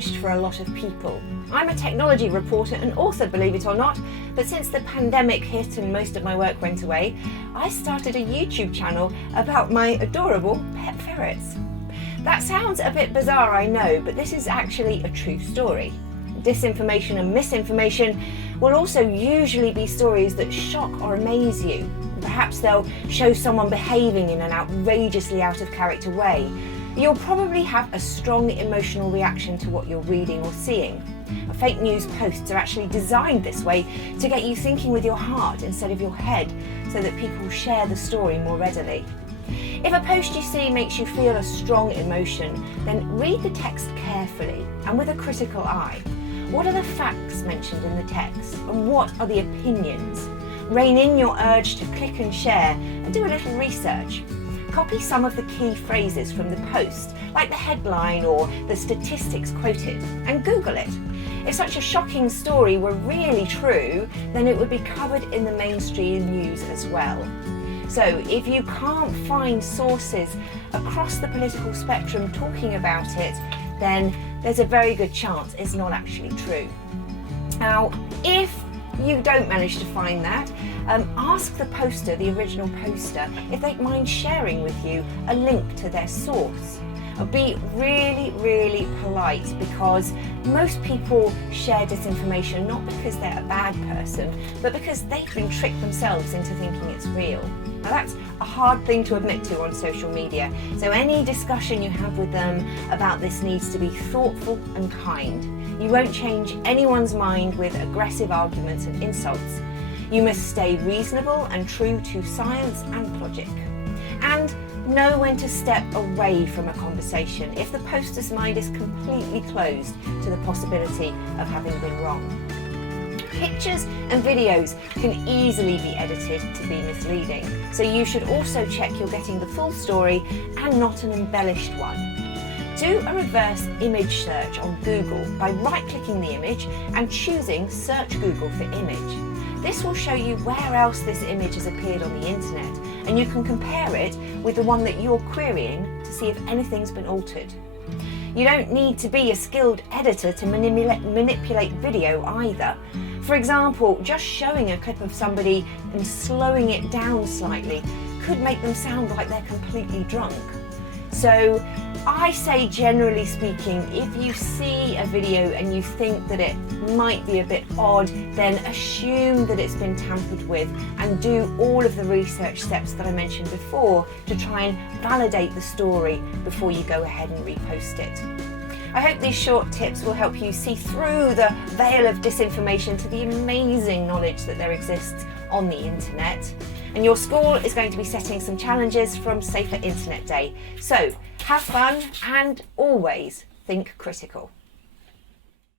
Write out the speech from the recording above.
changed for a lot of people. I'm a technology reporter and author, believe it or not, but since the pandemic hit and most of my work went away, I started a YouTube channel about my adorable pet ferrets. That sounds a bit bizarre, I know, but this is actually a true story. Disinformation and misinformation will also usually be stories that shock or amaze you. Perhaps they'll show someone behaving in an outrageously out of character way. You'll probably have a strong emotional reaction to what you're reading or seeing. Fake news posts are actually designed this way to get you thinking with your heart instead of your head, so that people share the story more readily. If a post you see makes you feel a strong emotion, then read the text carefully and with a critical eye. What are the facts mentioned in the text, and what are the opinions? Rein in your urge to click and share and do a little research. Copy some of the key phrases from the post, like the headline or the statistics quoted, and Google it. If such a shocking story were really true, then it would be covered in the mainstream news as well. So if you can't find sources across the political spectrum talking about it, then there's a very good chance it's not actually true. Now, if you don't manage to find that, ask the poster, the original poster, if they'd mind sharing with you a link to their source. Be really, really polite, because most people share disinformation not because they're a bad person, but because they've been tricked themselves into thinking it's real. Now that's a hard thing to admit to on social media, so any discussion you have with them about this needs to be thoughtful and kind. You won't change anyone's mind with aggressive arguments and insults. You must stay reasonable and true to science and logic. And know when to step away from a conversation if the poster's mind is completely closed to the possibility of having been wrong. Pictures and videos can easily be edited to be misleading, so you should also check you're getting the full story and not an embellished one. Do a reverse image search on Google by right-clicking the image and choosing Search Google for Image. This will show you where else this image has appeared on the internet, and you can compare it with the one that you're querying to see if anything's been altered. You don't need to be a skilled editor to manipulate video either. For example, just showing a clip of somebody and slowing it down slightly could make them sound like they're completely drunk. So I say, generally speaking, if you see a video and you think that it might be a bit odd, then assume that it's been tampered with and do all of the research steps that I mentioned before to try and validate the story before you go ahead and repost it. I hope these short tips will help you see through the veil of disinformation to the amazing knowledge that there exists on the internet. And your school is going to be setting some challenges from Safer Internet Day. So have fun and always think critical.